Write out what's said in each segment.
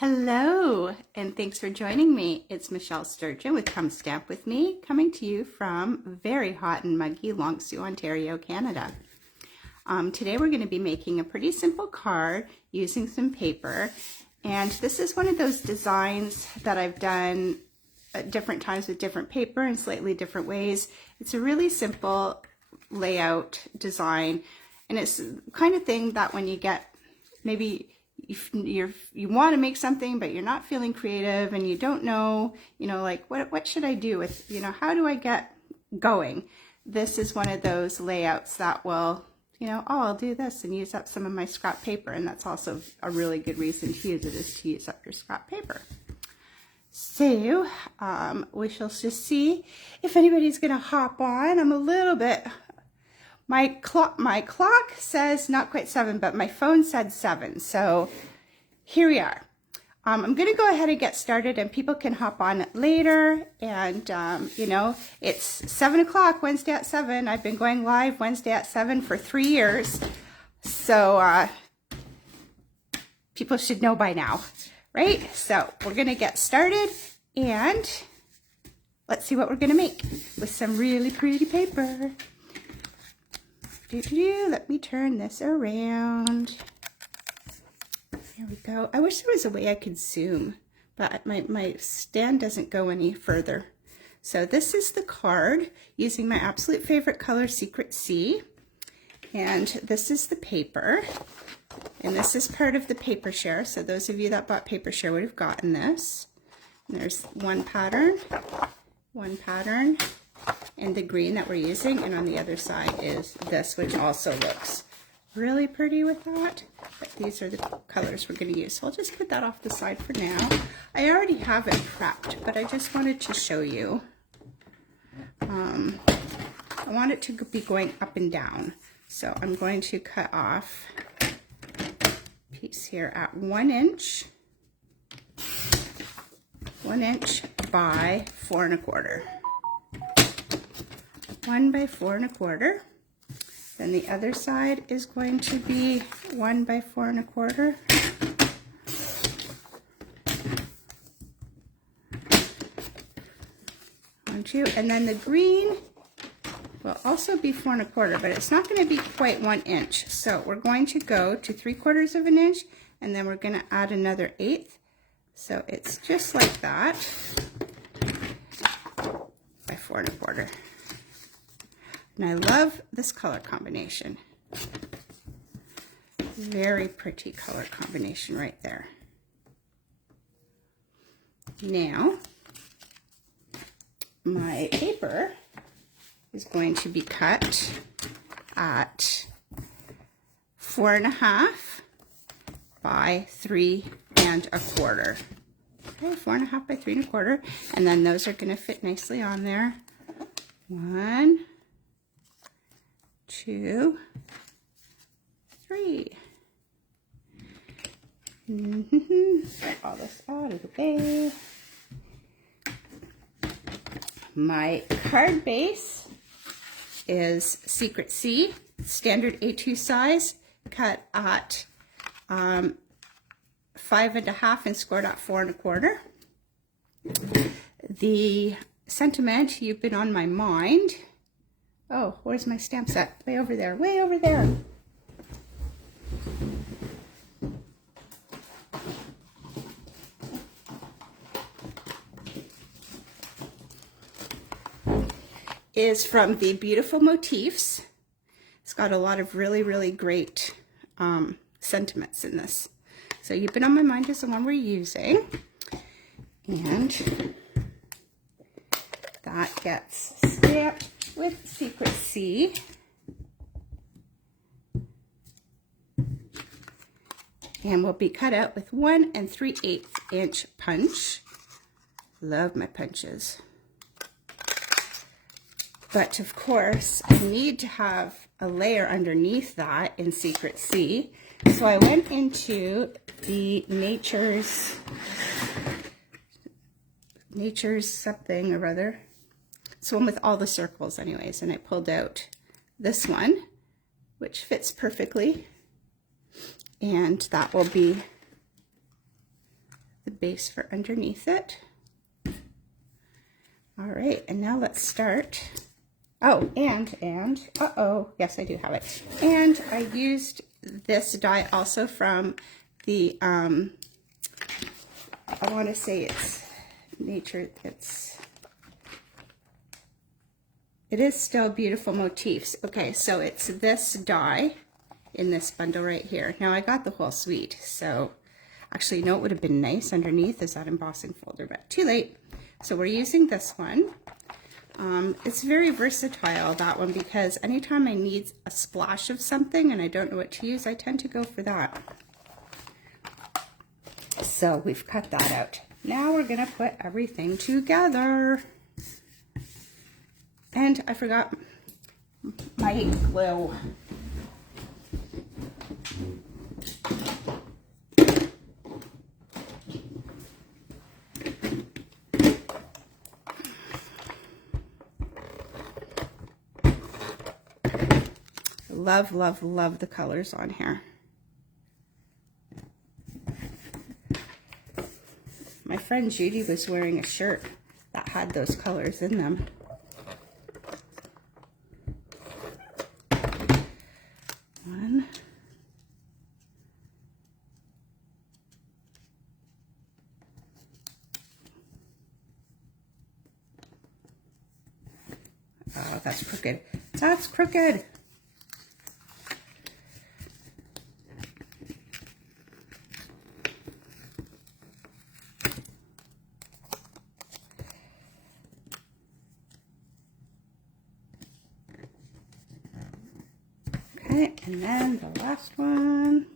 Hello, and thanks for joining me. It's Michelle Sturgeon with Come Stamp With Me, coming to you from very hot and muggy Long Sault, Ontario, Canada. Today we're going to be making a pretty simple card using some paper, and this is one of those designs that I've done at different times with different paper in slightly different ways. It's a really simple layout design, and it's the kind of thing that when you get maybe you want to make something but you're not feeling creative and you don't know, like what should I do with, how do I get going? This is one of those layouts that will, oh, I'll do this and use up some of my scrap paper, and that's also a really good reason to use it, is to use up your scrap paper. So we shall just see if anybody's gonna hop on. I'm a little bit, my clock says not quite 7, but my phone said 7. So here we are. I'm going to go ahead and get started, and people can hop on later. And, it's 7 o'clock, Wednesday at 7. I've been going live Wednesday at 7 for 3 years. So people should know by now, right? So we're going to get started, and let's see what we're going to make with some really pretty paper. Let me turn this around. There we go. I wish there was a way I could zoom, but my stand doesn't go any further. So this is the card using my absolute favorite color, Secret Sea. And this is the paper. And this is part of the paper share. So those of you that bought paper share would have gotten this. And there's one pattern, and the green that we're using, and on the other side is this, which also looks really pretty with that. But these are the colors we're going to use, so I'll just put that off the side for now. I already have it prepped, but I just wanted to show you. I want it to be going up and down, so I'm going to cut off a piece here at 1 inch, 1 inch by 4 1/4. 1 by 4 1/4. Then the other side is going to be 1 by 4 1/4. And then the green will also be 4 1/4, but it's not going to be quite 1 inch. So we're going to go to 3/4 of an inch, and then we're going to add another 1/8. So it's just like that, by 4 1/4. And I love this color combination. Very pretty color combination right there. Now, my paper is going to be cut at 4 1/2 by 3 1/4. Okay, 4 1/2 by 3 1/4. And then those are going to fit nicely on there. 1, 2, 3. Get all this out of the way. My card base is Secret Sea, standard A2 size, cut at 5 1/2 and scored at 4 1/4. The sentiment, you've been on my mind. Oh, where's my stamp set? Way over there, way over there. Is from the Beautiful Motifs. It's got a lot of really, really great sentiments in this. So You've Been on My Mind is the one we're using. And that gets stamped with Secret Sea. And will be cut out with 1 3/8 inch punch. Love my punches. But of course, I need to have a layer underneath that in Secret Sea. So I went into the Nature's something or other. It's one with all the circles anyways, and I pulled out this one, which fits perfectly. And that will be the base for underneath it. All right, and now let's start. Oh, and, yes, I do have it. And I used this die also from the, I want to say it's Nature, it is still Beautiful Motifs. Okay, so it's this die in this bundle right here. Now I got the whole suite, so actually, you know, it would have been nice underneath is that embossing folder, but too late. So we're using this one. It's very versatile, that one, because anytime I need a splash of something and I don't know what to use, I tend to go for that. So we've cut that out. Now we're gonna put everything together. And I forgot my glue. Love, love, love the colors on here. My friend Judy was wearing a shirt that had those colors in them. One. Oh, that's crooked. That's crooked. Okay, and then the last one.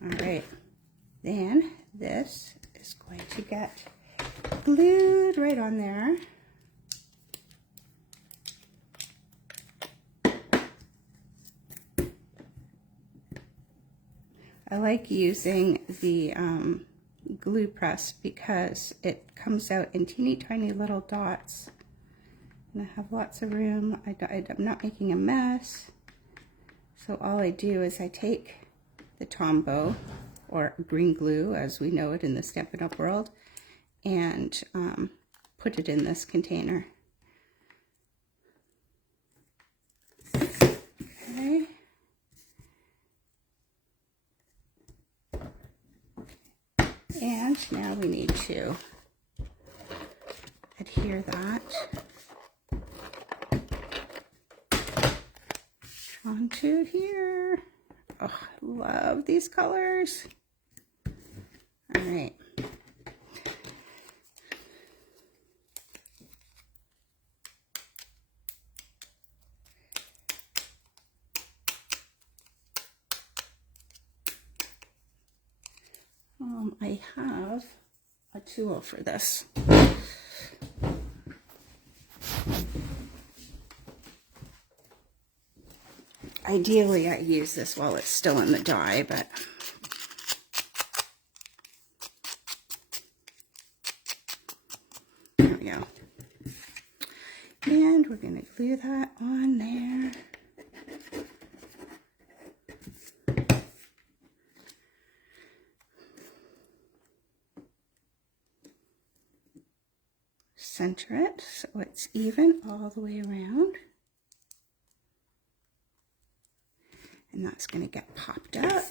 All right, then this is going to get glued right on there. I like using the glue press because it comes out in teeny tiny little dots, and I have lots of room. I'm not making a mess, so all I do is I take the Tombow, or green glue as we know it in the Stampin' Up! World, and put it in this container. Okay. And now we need to adhere that onto here. Oh, I love these colors. All right. I have a tool for this. Ideally, I use this while it's still in the die, but there we go. And we're going to glue that on there. Center it so it's even all the way around. And that's going to get popped up.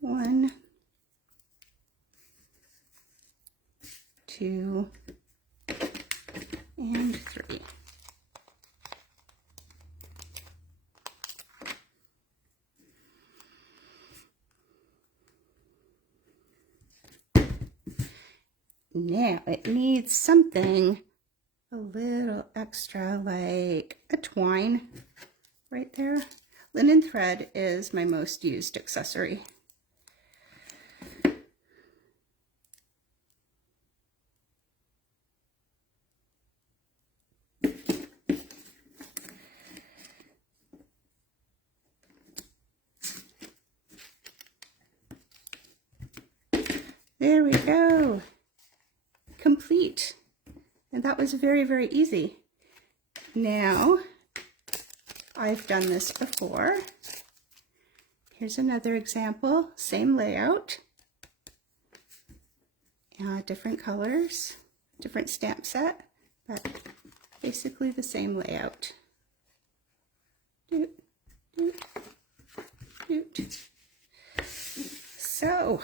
One, two, and three. Now it needs something a little extra, like a twine right there. Linen thread is my most used accessory. There we go. complete. And that was very, very easy. Now, I've done this before. Here's another example, same layout. Different colors, different stamp set, but basically the same layout. Doot, doot, doot. So,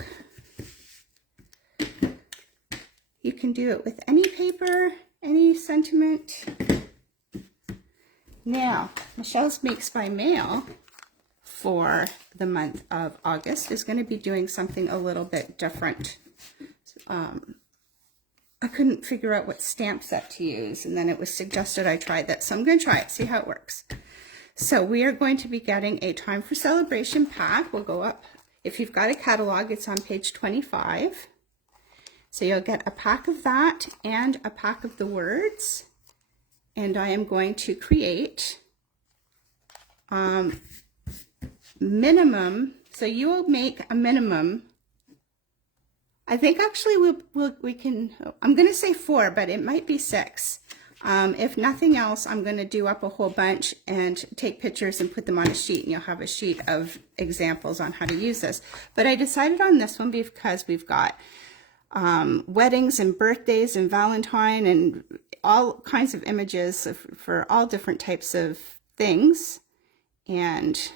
you can do it with any paper, any sentiment. Now, Michelle's Makes by Mail for the month of August is going to be doing something a little bit different. I couldn't figure out what stamp set to use, and then it was suggested I try that, so I'm going to try it, see how it works. So we are going to be getting a Time for Celebration pack. We'll go up. If you've got a catalog, it's on page 25. So you'll get a pack of that and a pack of the words. And I am going to create minimum. So you will make a minimum. I think actually we can, I'm going to say 4, but it might be 6. If nothing else, I'm going to do up a whole bunch and take pictures and put them on a sheet, and you'll have a sheet of examples on how to use this. But I decided on this one because we've got weddings and birthdays and Valentine and all kinds of images for all different types of things. And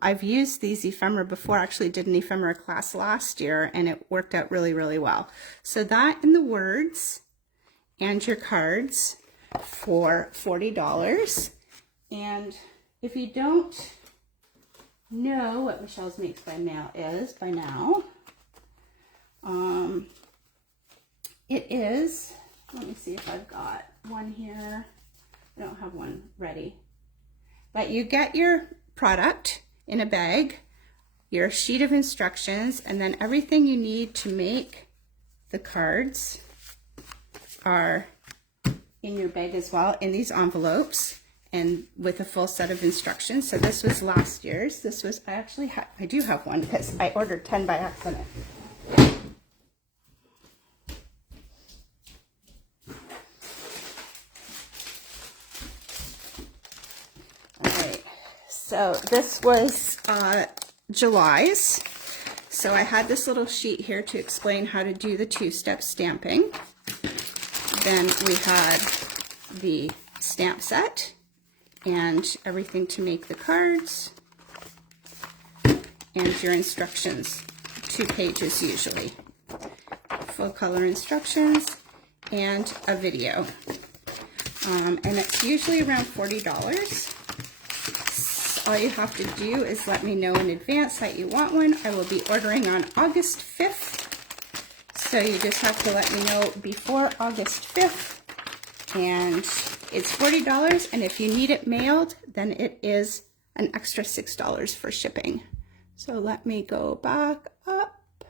I've used these ephemera before. I actually did an ephemera class last year, and it worked out really, really well. So that and the words and your cards for $40. And if you don't know what Michelle's Makes by Mail is by now, it is, let me see if I've got one here. I don't have one ready. But you get your product in a bag, your sheet of instructions, and then everything you need to make the cards are in your bag as well, in these envelopes, and with a full set of instructions. So this was last year's. This was, I do have one because I ordered 10 by accident. So this was July's. So I had this little sheet here to explain how to do the 2-step stamping. Then we had the stamp set and everything to make the cards and your instructions, 2 pages usually. Full color instructions and a video. And it's usually around $40. All you have to do is let me know in advance that you want one. I will be ordering on August 5th. So you just have to let me know before August 5th. And it's $40. And if you need it mailed, then it is an extra $6 for shipping. So let me go back up.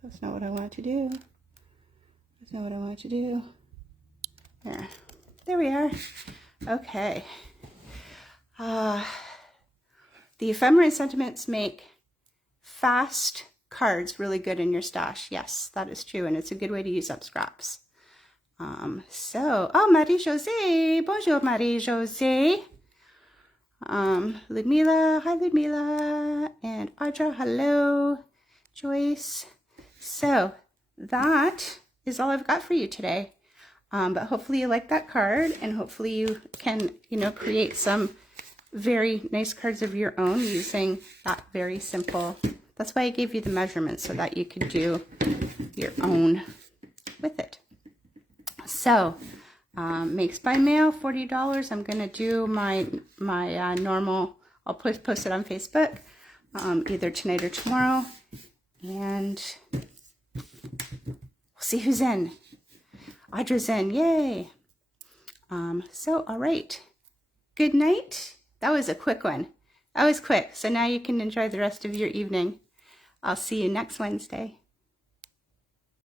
That's not what I want to do. That's not what I want to do. There we are. Okay. The ephemera and sentiments make fast cards really good in your stash. Yes, that is true, and it's a good way to use up scraps. Oh, Marie-Josée. Bonjour, Marie-Josée. Ludmila, hi Ludmila, and Audra, hello, Joyce. So that is all I've got for you today. But hopefully you like that card, and hopefully you can, create some very nice cards of your own using that very simple. That's why I gave you the measurements, so that you could do your own with it. So, Makes by Mail, $40. I'm going to do my normal, I'll post it on Facebook either tonight or tomorrow. And we'll see who's in. Audra's in, yay. All right. Good night. That was a quick one. That was quick. So now you can enjoy the rest of your evening. I'll see you next Wednesday.